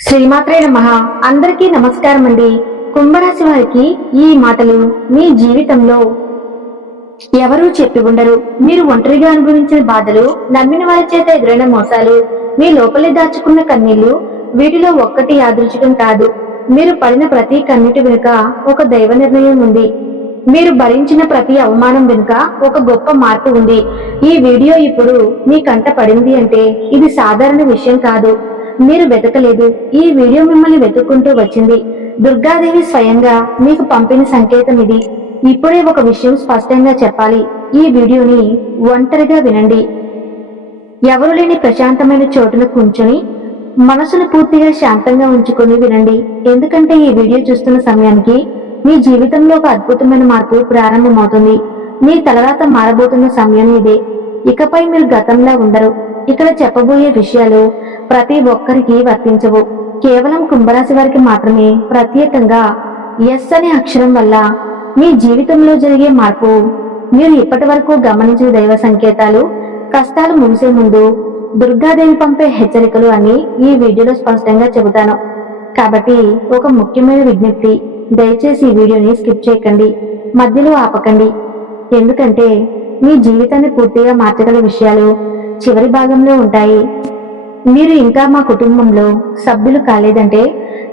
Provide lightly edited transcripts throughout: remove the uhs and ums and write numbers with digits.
శ్రీమాత్రే నమః. అందరికీ నమస్కారం అండి. కుంభరాశి వారికి ఈ మాటలు మీ జీవితంలో ఎవరూ చెప్పి ఉండరు. మీరు ఒంటరిగా అనుభవించిన బాధలు, నమ్మిన వారి చేత ఎదురైన మోసాలు, మీ లోపలే దాచుకున్న కన్నీళ్లు, వీటిలో ఒక్కటి యాదృచ్ఛికం కాదు. మీరు పడిన ప్రతి కన్నీటి వెనుక ఒక దైవ నిర్ణయం ఉంది. మీరు భరించిన ప్రతి అవమానం వెనుక ఒక గొప్ప మార్పు ఉంది. ఈ వీడియో ఇప్పుడు మీ కంట పడింది అంటే ఇది సాధారణ విషయం కాదు. మీరు వెతకలేదు, ఈ వీడియో మిమ్మల్ని వెతుక్కుంటూ వచ్చింది. దుర్గాదేవి స్వయంగా మీకు పంపిన సంకేతం ఇది. ఇప్పుడే ఒక విషయం స్పష్టంగా చెప్పాలి. ఈ వీడియోని ఒంటరిగా వినండి. ఎవరు లేని ప్రశాంతమైన చోటున కూర్చొని మనసును పూర్తిగా శాంతంగా ఉంచుకొని వినండి. ఎందుకంటే ఈ వీడియో చూస్తున్న సమయానికి మీ జీవితంలో ఒక అద్భుతమైన మార్పు ప్రారంభమవుతుంది. మీ తలరాత మారబోతున్న సమయం ఇదే. ఇకపై మీరు గతంలా ఉండరు. ఇక్కడ చెప్పబోయే విషయాలు ప్రతి ఒక్కరికి వర్తించవు. కేవలం కుంభరాశి వారికి మాత్రమే ప్రత్యేకంగా ఎస్ అనే అక్షరం వల్ల మీ జీవితంలో జరిగే మార్పు. మీరు ఇప్పటి వరకు గమనించిన దైవ సంకేతాలు, కష్టాలు ముగిసే ముందు దుర్గాదేవి పంపే హెచ్చరికలు అన్ని ఈ వీడియోలో స్పష్టంగా చెబుతాను. కాబట్టి ఒక ముఖ్యమైన విజ్ఞప్తి, దయచేసి ఈ వీడియోని స్కిప్ చేయకండి, మధ్యలో ఆపకండి. ఎందుకంటే మీ జీవితాన్ని పూర్తిగా మార్చగల విషయాలు చివరి భాగంలో ఉంటాయి. మీరు ఇంకా మా కుటుంబంలో సభ్యులు కాలేదంటే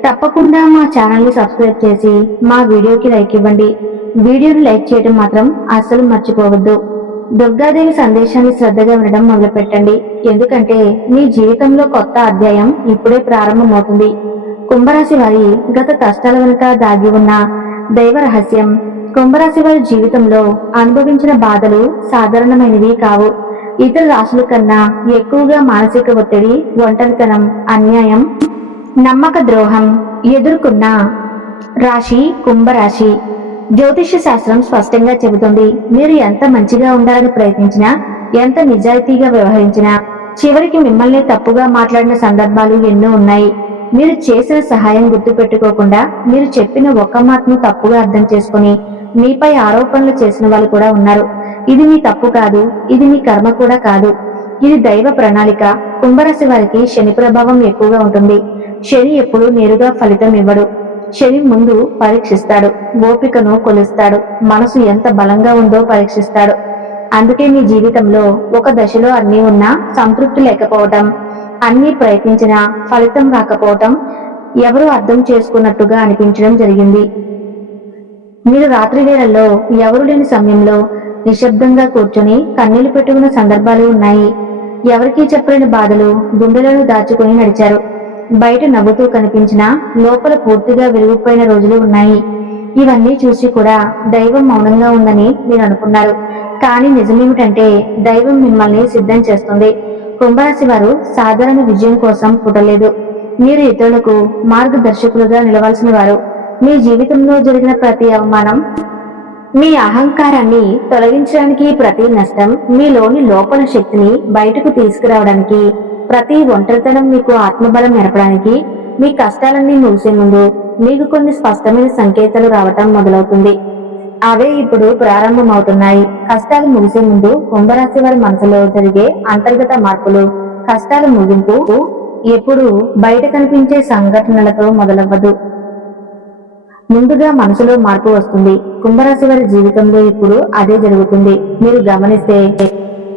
తప్పకుండా మా ఛానల్ని సబ్స్క్రైబ్ చేసి మా వీడియోకి లైక్ ఇవ్వండి. వీడియోని లైక్ చేయడం మాత్రం అస్సలు మర్చిపోవద్దు. దుర్గాదేవి సందేశాన్ని శ్రద్ధగా వినడం మొదలుపెట్టండి. ఎందుకంటే మీ జీవితంలో కొత్త అధ్యాయం ఇప్పుడే ప్రారంభమవుతుంది. కుంభరాశి వారి గత కష్టాల వెనుక దాగి ఉన్న దైవ రహస్యం. కుంభరాశి వారి జీవితంలో అనుభవించిన బాధలు సాధారణమైనవి కావు. ఇతర రాశుల కన్నా ఎక్కువగా మానసిక ఒత్తిడి, ఒంటరితనం, అన్యాయం, నమ్మక ద్రోహం ఎదుర్కొన్న రాశి కుంభరాశి. జ్యోతిష్య శాస్త్రం స్పష్టంగా చెబుతుంది, మీరు ఎంత మంచిగా ఉండాలని ప్రయత్నించినా, ఎంత నిజాయితీగా వ్యవహరించినా చివరికి మిమ్మల్ని తప్పుగా మాట్లాడిన సందర్భాలు ఎన్నో ఉన్నాయి. మీరు చేసిన సహాయం గుర్తు పెట్టుకోకుండా మీరు చెప్పిన ఒక్క మాటను తప్పుగా అర్థం చేసుకుని మీపై ఆరోపణలు చేసిన వాళ్ళు కూడా ఉన్నారు. ఇది మీ తప్పు కాదు, ఇది మీ కర్మ కూడా కాదు, ఇది దైవ ప్రణాళిక. కుంభరాశి వారికి శని ప్రభావం ఎక్కువగా ఉంటుంది. శని ఎప్పుడు నేరుగా ఫలితం ఇవ్వడు. శని ముందు పరీక్షిస్తాడు, ఓపికను కొలుస్తాడు, మనసు ఎంత బలంగా ఉందో పరీక్షిస్తాడు. అందుకే మీ జీవితంలో ఒక దశలో అన్నీ ఉన్నా సంతృప్తి లేకపోవటం, అన్నీ ప్రయత్నించినా ఫలితం రాకపోవటం, ఎవరు అర్థం చేసుకున్నట్టుగా అనిపించడం జరిగింది. మీరు రాత్రి వేళల్లో ఎవరు లేని సమయంలో నిశ్శబ్దంగా కూర్చొని కన్నీళ్లు పెట్టుకున్న సందర్భాలు ఉన్నాయి. ఎవరికీ చెప్పలేని బాధలు గుండెలను దాచుకుని నడిచారు. బయట నవ్వుతూ కనిపించినా లోపల పూర్తిగా విరిగిపోయిన రోజులు ఉన్నాయి. ఇవన్నీ చూసి కూడా దైవం మౌనంగా ఉందని మీరు అనుకున్నారు. కానీ నిజమేమిటంటే దైవం మిమ్మల్ని సిద్ధం చేస్తుంది. కుంభరాశి వారు సాధారణ విజయం కోసం పుట్టలేదు. మీరు ఇతరులకు మార్గదర్శకులుగా నిలవాల్సిన వారు. మీ జీవితంలో జరిగిన ప్రతి అవమానం, మీ అహంకారాన్ని తొలగించడానికి, ప్రతి నష్టం మీలోని లోపల శక్తిని బయటకు తీసుకురావడానికి, ప్రతి ఒంటరితనం మీకు ఆత్మబలం నేర్పడానికి, మీ కష్టాలన్నీ ముగిసే ముందు మీకు కొన్ని స్పష్టమైన సంకేతాలు రావటం మొదలవుతుంది. అవే ఇప్పుడు ప్రారంభమవుతున్నాయి. కష్టాలు ముగిసే ముందు కుంభరాశి వారి మనసులో జరిగే అంతర్గత మార్పులు. కష్టాల ముగింపు ఎప్పుడు బయట కనిపించే సంఘటనలతో మొదలవ్వదు. ముందుగా మనసులో మార్పు వస్తుంది. కుంభరాశి వారి జీవితంలో ఇప్పుడు అదే జరుగుతుంది. మీరు గమనిస్తే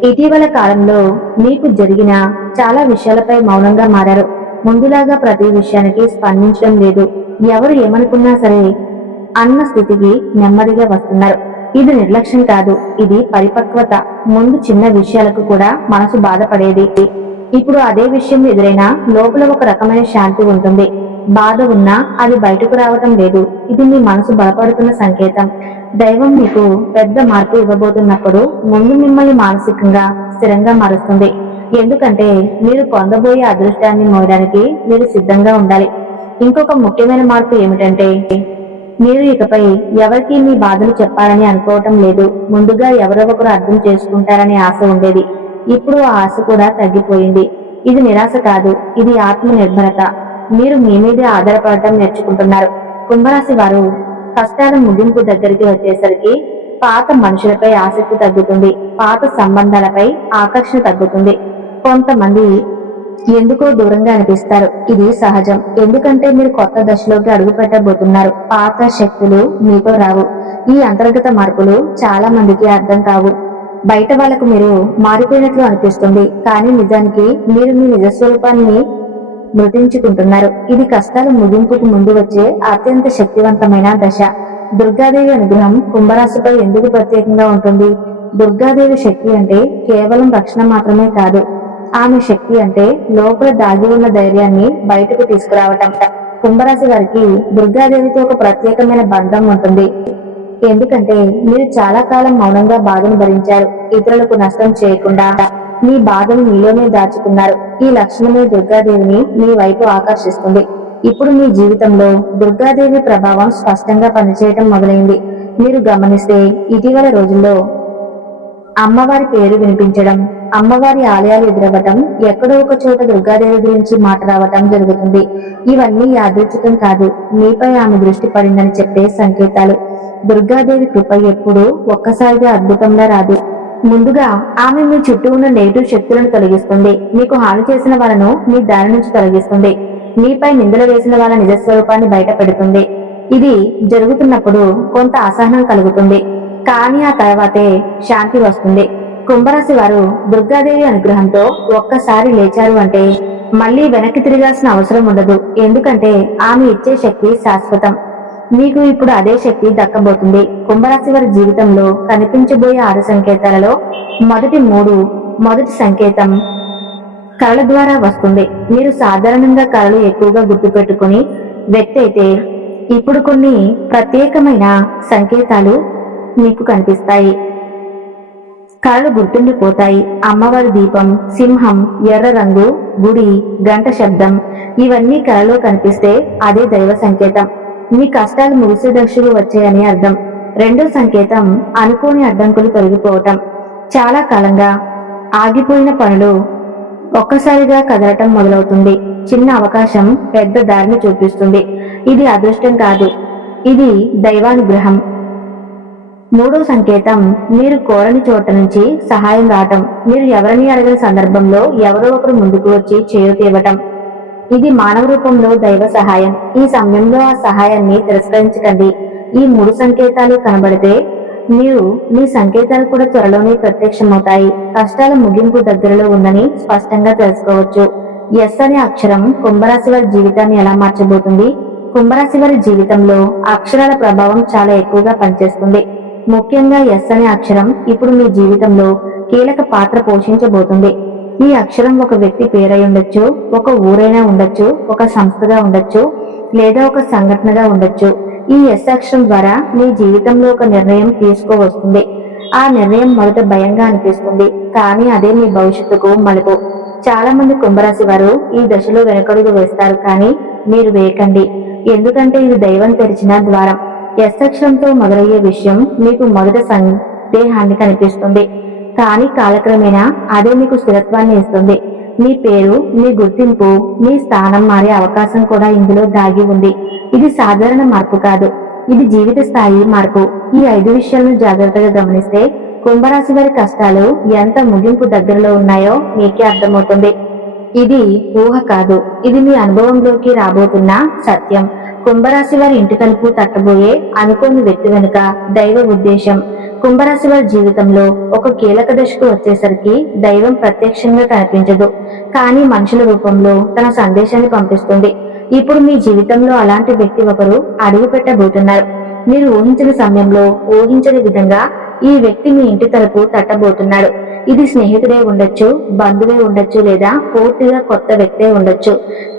ఇటీవల కాలంలో మీకు జరిగిన చాలా విషయాలపై మౌనంగా మారారు. ముందులాగా ప్రతి విషయానికి స్పందించడం లేదు. ఎవరు ఏమనుకున్నా సరే అన్న స్థితికి నెమ్మదిగా వస్తున్నారు. ఇది నిర్లక్ష్యం కాదు, ఇది పరిపక్వత. ముందు చిన్న విషయాలకు కూడా మనసు బాధపడేది. ఇప్పుడు అదే విషయం ఎదురైనా లోపల ఒక రకమైన శాంతి ఉంటుంది. బాధ ఉన్నా అది బయటకు రావటం లేదు. ఇది మీ మనసు బలపడుతున్న సంకేతం. దైవం మీకు పెద్ద మార్పు ఇవ్వబోతున్నప్పుడు ముందు మిమ్మల్ని మానసికంగా స్థిరంగా మారుస్తుంది. ఎందుకంటే మీరు పొందబోయే అదృష్టాన్ని మోయడానికి మీరు సిద్ధంగా ఉండాలి. ఇంకొక ముఖ్యమైన మార్పు ఏమిటంటే మీరు ఇకపై ఎవరికి మీ బాధలు చెప్పాలని అనుకోవటం లేదు. ముందుగా ఎవరో ఒకరు అర్థం చేసుకుంటారనే ఆశ ఉండేది. ఇప్పుడు ఆ ఆశ కూడా తగ్గిపోయింది. ఇది నిరాశ కాదు, ఇది ఆత్మ నిర్భరత. మీరు మీ మీదే ఆధారపడటం నేర్చుకుంటున్నారు. కుంభరాశి వారు కష్టాల ముగింపు దగ్గరికి వచ్చేసరికి పాత మనుషులపై ఆసక్తి తగ్గుతుంది, పాత సంబంధాలపై ఆకర్షణ తగ్గుతుంది. కొంతమంది ఎందుకో దూరంగా అనిపిస్తారు. ఇది సహజం. ఎందుకంటే మీరు కొత్త దశలోకి అడుగు పెట్టబోతున్నారు. పాత శక్తులు మీతో రావు. ఈ అంతర్గత మార్పులు చాలా మందికి అర్థం కావు. బయట వాళ్లకు మీరు మారిపోయినట్లు అనిపిస్తుంది, కానీ నిజానికి మీరు మీ నిజస్వరూపాన్ని మృతించుకుంటున్నారు. ఇది కష్టాల ముగింపుకు ముందు వచ్చే అత్యంత శక్తివంతమైన దశ. దుర్గాదేవి అనుగ్రహం కుంభరాశిపై ఎందుకు ప్రత్యేకంగా ఉంటుంది? దుర్గాదేవి శక్తి అంటే కేవలం రక్షణ మాత్రమే కాదు. ఆమె శక్తి అంటే లోపల దాగి ఉన్న ధైర్యాన్ని బయటకు తీసుకురావటం. కుంభరాశి వారికి దుర్గాదేవితో ఒక ప్రత్యేకమైన బంధం ఉంటుంది. ఎందుకంటే మీరు చాలా కాలం మౌనంగా బాధను భరించారు. ఇతరులకు నష్టం చేయకుండా మీ బాధను మీలోనే దాచుకున్నారు. ఈ లక్షణమే దుర్గాదేవిని మీ వైపు ఆకర్షిస్తుంది. ఇప్పుడు మీ జీవితంలో దుర్గాదేవి ప్రభావం స్పష్టంగా పనిచేయటం మొదలైంది. మీరు గమనిస్తే ఇటీవల రోజుల్లో అమ్మవారి పేరు వినిపించడం, అమ్మవారి ఆలయాలు ఎదురవ్వటం, ఎక్కడో ఒక చోట దుర్గాదేవి గురించి మాట రావటం జరుగుతుంది. ఇవన్నీ యాదృచ్ఛికం కాదు, మీపై ఆమె దృష్టి పడిందని చెప్పే సంకేతాలు. దుర్గాదేవి కృప ఎప్పుడూ ఒక్కసారిగా అద్భుతంగా రాదు. ముందుగా ఆమె మీ చుట్టూ ఉన్న నెగిటివ్ శక్తులను తొలగిస్తుంది. మీకు హాని చేసిన వాళ్ళను మీ దారి నుంచి తొలగిస్తుంది. మీపై నిందలు వేసిన వాళ్ళ నిజస్వరూపాన్ని బయట పెడుతుంది. ఇది జరుగుతున్నప్పుడు కొంత అసహనం కలుగుతుంది, కానీ ఆ తర్వాతే శాంతి వస్తుంది. కుంభరాశి వారు దుర్గాదేవి అనుగ్రహంతో ఒక్కసారి లేచారు అంటే మళ్ళీ వెనక్కి తిరగాల్సిన అవసరం ఉండదు. ఎందుకంటే ఆమె ఇచ్చే శక్తి శాశ్వతం. మీకు ఇప్పుడు అదే శక్తి దక్కబోతుంది. కుంభరాశి వారి జీవితంలో కనిపించబోయే 6 సంకేతాలలో మొదటి సంకేతం కళల ద్వారా వస్తుంది. మీరు సాధారణంగా కళలు ఎక్కువగా గుర్తుపెట్టుకుని వ్యక్తి అయితే ఇప్పుడు కొన్ని ప్రత్యేకమైన సంకేతాలు మీకు కనిపిస్తాయి. కళలు గుర్తుండిపోతాయి. అమ్మవారి దీపం, సింహం, ఎర్ర రంగు, గుడి, గంట శబ్దం, ఇవన్నీ కళలో కనిపిస్తే అదే దైవ సంకేతం. మీ కష్టాలు ముగిసే దశలు వచ్చాయని అర్థం. రెండో సంకేతం అనుకోని అడ్డంకులు తొలగిపోవటం. చాలా కాలంగా ఆగిపోయిన పనులు ఒక్కసారిగా కదలటం మొదలవుతుంది. చిన్న అవకాశం పెద్ద దారిని చూపిస్తుంది. ఇది అదృష్టం కాదు, ఇది దైవానుగ్రహం. మూడో సంకేతం మీరు కోరని చోట నుంచి సహాయం రావటం. మీరు ఎవరిని అడగని సందర్భంలో ఎవరో ఒకరు ముందుకు వచ్చి చేయూత ఇవ్వటం. ఇది మానవ రూపంలో దైవ సహాయం. ఈ సమయంలో ఆ సహాయాన్ని తిరస్కరించకండి. ఈ 3 సంకేతాలు కనబడితే మీరు మీ సంకేతాలు కూడా త్వరలోనే ప్రత్యక్షమవుతాయి. కష్టాల ముగింపు దగ్గరలో ఉందని స్పష్టంగా తెలుసుకోవచ్చు. ఎస్ అనే అక్షరం కుంభరాశి వారి జీవితాన్ని ఎలా మార్చబోతుంది? కుంభరాశి వారి జీవితంలో అక్షరాల ప్రభావం చాలా ఎక్కువగా పనిచేస్తుంది. ముఖ్యంగా ఎస్ అనే అక్షరం ఇప్పుడు మీ జీవితంలో కీలక పాత్ర పోషించబోతుంది. ఈ అక్షరం ఒక వ్యక్తి పేరై ఉండొచ్చు, ఒక ఊరైనా ఉండొచ్చు, ఒక సంస్థగా ఉండొచ్చు, లేదా ఒక సంఘటనగా ఉండొచ్చు. ఈ ఎస్ అక్షరం ద్వారా మీ జీవితంలో ఒక నిర్ణయం తీసుకోవస్తుంది. ఆ నిర్ణయం మొదట భయంగా అనిపిస్తుంది, కానీ అదే మీ భవిష్యత్తుకు మలుపు. చాలా మంది కుంభరాశి వారు ఈ దశలో వెనకడుగు వేస్తారు, కానీ మీరు వేయకండి. ఎందుకంటే ఇది దైవం తెరిచిన ద్వారం. ఎస్ అక్షరంతో మొదలయ్యే విషయం మీకు మొదట సందేహాన్ని కనిపిస్తుంది, కానీ కాలక్రమేణా అదే మీకు స్థిరత్వాన్ని ఇస్తుంది. మీ పేరు, మీ గుర్తింపు, మీ స్థానం మారే అవకాశం కూడా ఇందులో దాగి ఉంది. ఇది సాధారణ మార్పు కాదు, ఇది జీవిత స్థాయి మార్పు. ఈ 5 విషయాలను జాగ్రత్తగా గమనిస్తే కుంభరాశి వారి కష్టాలు ఎంత ముగింపు దగ్గరలో ఉన్నాయో మీకే అర్థమవుతుంది. ఇది ఊహ కాదు, ఇది మీ అనుభవంలోకి రాబోతున్న సత్యం. కుంభరాశి వారి ఇంటి తలుపు తట్టబోయే అనుకోని వ్యక్తి వెనుక దైవ ఉద్దేశం. కుంభరాశి వారి జీవితంలో ఒక కీలక దశకు వచ్చేసరికి దైవం ప్రత్యక్షంగా కనిపించదు, కానీ మనుషుల రూపంలో తన సందేశాన్ని పంపిస్తుంది. ఇప్పుడు మీ జీవితంలో అలాంటి వ్యక్తి ఒకరు అడుగు పెట్టబోతున్నారు. మీరు ఊహించిన సమయంలో, ఊహించని విధంగా ఈ వ్యక్తి మీ ఇంటి తలుపు తట్టబోతున్నాడు. ఇది స్నేహితుడే ఉండొచ్చు, బంధువే ఉండొచ్చు, లేదా పూర్తిగా కొత్త వ్యక్తే ఉండొచ్చు.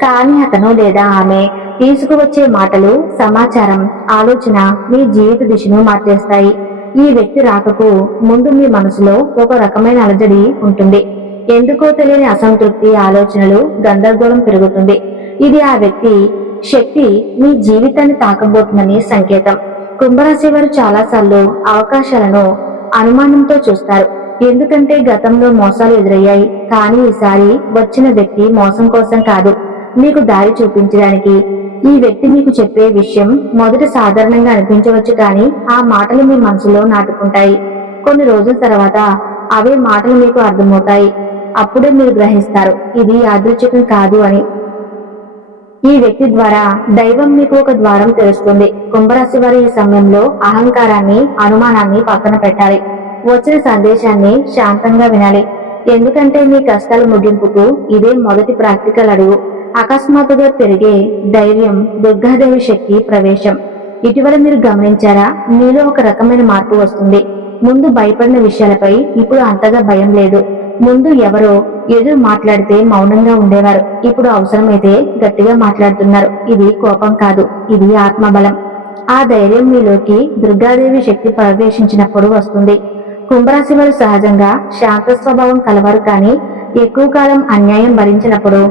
కానీ అతను లేదా ఆమె తీసుకువచ్చే మాటలు, సమాచారం, ఆలోచన మీ జీవిత దిశను మార్చేస్తాయి. ఈ వ్యక్తి రాకకు ముందు మీ మనసులో ఒక రకమైన అలజడి ఉంటుంది. ఎందుకో తెలియని అసంతృప్తి, ఆలోచనలు, గందరగోళం పెరుగుతుంది. ఇది ఆ వ్యక్తి శక్తి మీ జీవితాన్ని తాకబోతుందని సంకేతం. కుంభరాశి వారు చాలాసార్లు అవకాశాలను అనుమానంతో చూస్తారు, ఎందుకంటే గతంలో మోసాలు ఎదురయ్యాయి. కానీ ఈసారి వచ్చిన వ్యక్తి మోసం కోసం కాదు, మీకు దారి చూపించడానికి. ఈ వ్యక్తి మీకు చెప్పే విషయం మొదట సాధారణంగా అనిపించవచ్చు, కానీ ఆ మాటలు మీ మనసులో నాటుకుంటాయి. కొన్ని రోజుల తర్వాత అవే మాటలు మీకు అర్థమవుతాయి. అప్పుడే మీరు గ్రహిస్తారు ఇది యాదృచ్ఛికం కాదు అని. ఈ వ్యక్తి ద్వారా దైవం మీకు ఒక ద్వారం తెరుస్తుంది. కుంభరాశి వారి ఈ సమయంలో అహంకారాన్ని, అనుమానాన్ని పక్కన పెట్టాలి. వచ్చిన సందేశాన్ని శాంతంగా వినాలి. ఎందుకంటే మీ కష్టాల ముగింపుకు ఇదే మొదటి ప్రాక్టికల్ అడుగు. అకస్మాత్తుగా పెరిగే ధైర్యం దుర్గాదేవి శక్తి ప్రవేశం. ఇటీవల మీరు గమనించారా, మీలో ఒక రకమైన మార్పు వస్తుంది. ముందు భయపడిన విషయాలపై ఇప్పుడు అంతగా భయం లేదు. ముందు ఎవరో ఎదురు మాట్లాడితే మౌనంగా ఉండేవారు, ఇప్పుడు అవసరమైతే గట్టిగా మాట్లాడుతున్నారు. ఇది కోపం కాదు, ఇది ఆత్మబలం. ఆ ధైర్యం మీలోకి దుర్గాదేవి శక్తి ప్రవేశించినప్పుడు వస్తుంది. కుంభరాశి వారు సహజంగా శాంత స్వభావం కలవారు, కానీ ఎక్కువ కాలం అన్యాయం భరించినప్పుడు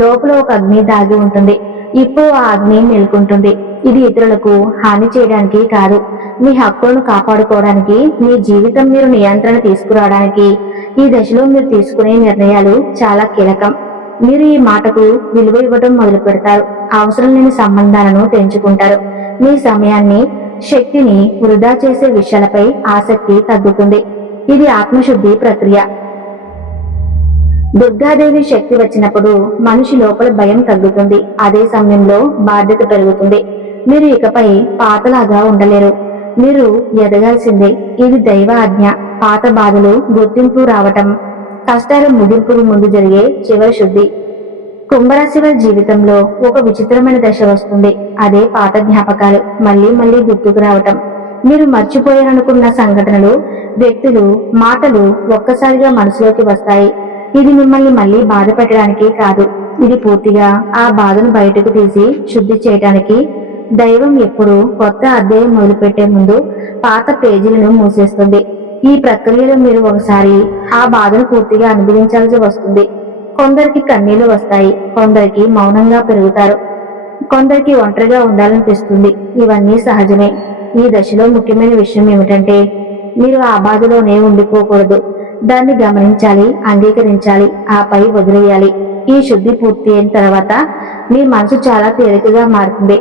లోపల ఒక అగ్ని దాగి ఉంటుంది. ఇప్పుడు ఆ అగ్ని మేల్కొంటుంది. ఇది ఇతరులకు హాని చేయడానికి కాదు, మీ హక్కులను కాపాడుకోవడానికి, మీ జీవితం మీరు నియంత్రణ తీసుకురావడానికి. ఈ దశలో మీరు తీసుకునే నిర్ణయాలు చాలా కీలకం. మీరు ఈ మాటకు విలువ ఇవ్వడం మొదలు పెడతారు. అవసరం లేని సంబంధాలను తెంచుకుంటారు. మీ సమయాన్ని, శక్తిని వృధా చేసే విషయాలపై ఆసక్తి తగ్గుతుంది. ఇది ఆత్మశుద్ధి ప్రక్రియ. దుర్గాదేవి శక్తి వచ్చినప్పుడు మనిషి లోపల భయం తగ్గుతుంది. అదే సమయంలో బాధ్యత పెరుగుతుంది. మీరు ఇకపై పాతలాగా ఉండలేరు. మీరు ఎదగాల్సిందే. ఇది దైవ ఆజ్ఞ. పాత బాధలు గుర్తింపు రావటం, కష్టాల ముగింపుకు ముందు జరిగే చివరి శుద్ధి. కుంభరాశి వారి జీవితంలో ఒక విచిత్రమైన దశ వస్తుంది. అదే పాత జ్ఞాపకాలు మళ్ళీ మళ్ళీ గుర్తుకు రావటం. మీరు మర్చిపోయారనుకున్న సంఘటనలు, వ్యక్తులు, మాటలు ఒక్కసారిగా మనసులోకి వస్తాయి. ఇది మిమ్మల్ని మళ్ళీ బాధ పెట్టడానికి కాదు, ఇది పూర్తిగా ఆ బాధను బయటకు తీసి శుద్ధి చేయటానికి. దైవం ఎప్పుడు కొత్త అధ్యాయం మొదలుపెట్టే ముందు పాత పేజీలను మూసేస్తుంది. ఈ ప్రక్రియలో మీరు ఒకసారి ఆ బాధను పూర్తిగా అనుభవించాల్సి వస్తుంది. కొందరికి కన్నీళ్లు వస్తాయి, కొందరికి మౌనంగా పెరుగుతారు, కొందరికి ఒంటరిగా ఉండాలనిపిస్తుంది. ఇవన్నీ సహజమే. ఈ దశలో ముఖ్యమైన విషయం ఏమిటంటే, మీరు ఆ బాధలోనే ఉండిపోకూడదు. దాన్ని గమనించాలి, అంగీకరించాలి, ఆపై వదిలేయాలి. ఈ శుద్ధి పూర్తి అయిన తర్వాత మీ మనసు చాలా తేలికగా మారుతుంది.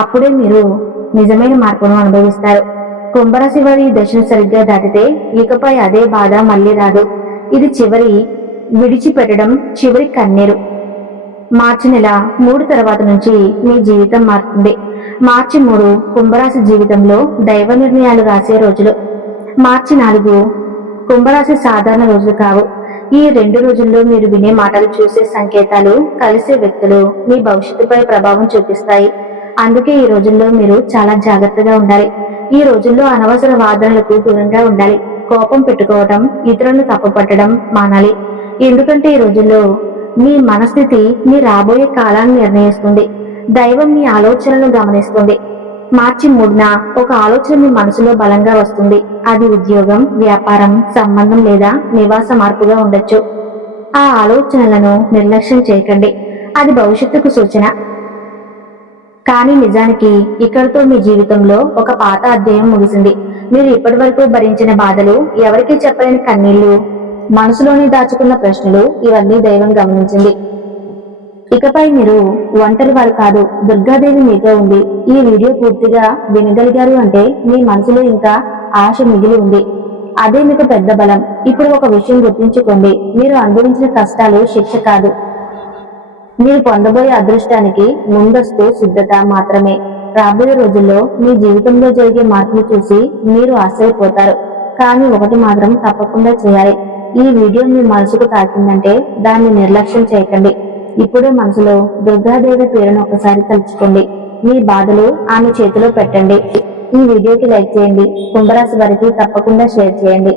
అప్పుడే మీరు నిజమైన మార్పును అనుభవిస్తారు. కుంభరాశి వారి ఈ దశను సరిగ్గా దాటితే ఇకపై అదే బాధ మళ్ళీ రాదు. ఇది చివరి విడిచిపెట్టడం, చివరి కన్నీరు. మార్చి నెల 3 తర్వాత నుంచి మీ జీవితం మారుతుంది. మార్చి 3 కుంభరాశి జీవితంలో దైవ నిర్ణయాలు రాసే రోజులు. మార్చి 4 కుంభరాశి సాధారణ రోజులు కావు. ఈ 2 రోజుల్లో మీరు వినే మాటలు, చూసే సంకేతాలు, కలిసే వ్యక్తులు మీ భవిష్యత్తుపై ప్రభావం చూపిస్తాయి. అందుకే ఈ రోజుల్లో మీరు చాలా జాగ్రత్తగా ఉండాలి. ఈ రోజుల్లో అనవసర వాదనలకు దూరంగా ఉండాలి. కోపం పెట్టుకోవటం, ఇతరులను తప్పుపట్టడం మానాలి. ఎందుకంటే ఈ రోజుల్లో మీ మనస్థితి మీ రాబోయే కాలాన్ని నిర్ణయిస్తుంది. దైవం మీ ఆలోచనలను గమనిస్తుంది. మార్చి 3న ఒక ఆలోచన మీ మనసులో బలంగా వస్తుంది. అది ఉద్యోగం, వ్యాపారం, సంబంధం లేదా నివాస మార్పుగా ఉండొచ్చు. ఆ ఆలోచనలను నిర్లక్ష్యం చేయకండి, అది భవిష్యత్తుకు సూచన. కానీ నిజానికి ఇక్కడితో మీ జీవితంలో ఒక పాత అధ్యాయం ముగిసింది. మీరు ఇప్పటి వరకు భరించిన బాధలు, ఎవరికీ చెప్పలేని కన్నీళ్లు, మనసులోని దాచుకున్న ప్రశ్నలు, ఇవన్నీ దైవం గమనించింది. ఇకపై మీరు ఒంటరి వారు కాదు, దుర్గాదేవి మీతో ఉంది. ఈ వీడియో పూర్తిగా వినగలిగారు అంటే మీ మనసులో ఇంకా ఆశ మిగిలి ఉంది. అదే మీకు పెద్ద బలం. ఇప్పుడు ఒక విషయం గుర్తుంచుకోండి, మీరు అనుభవించిన కష్టాలు శిక్ష కాదు, మీరు పొందబోయే అదృష్టానికి ముందస్తు సిద్ధత మాత్రమే. రాబోయే రోజుల్లో మీ జీవితంలో జరిగే మార్పులు చూసి మీరు ఆశ్చర్యపోతారు. కానీ ఒకటి మాత్రం తప్పకుండా చేయాలి. ఈ వీడియో మీ మనసుకు తాకిందంటే దాన్ని నిర్లక్ష్యం చేయకండి. ఇప్పుడే మనసులో దుర్గాదేవి పేరును ఒకసారి తలుచుకోండి. మీ బాధలు ఆమె చేతిలో పెట్టండి. ఈ వీడియోకి లైక్ చేయండి. కుంభరాశి వారికి తప్పకుండా షేర్ చేయండి.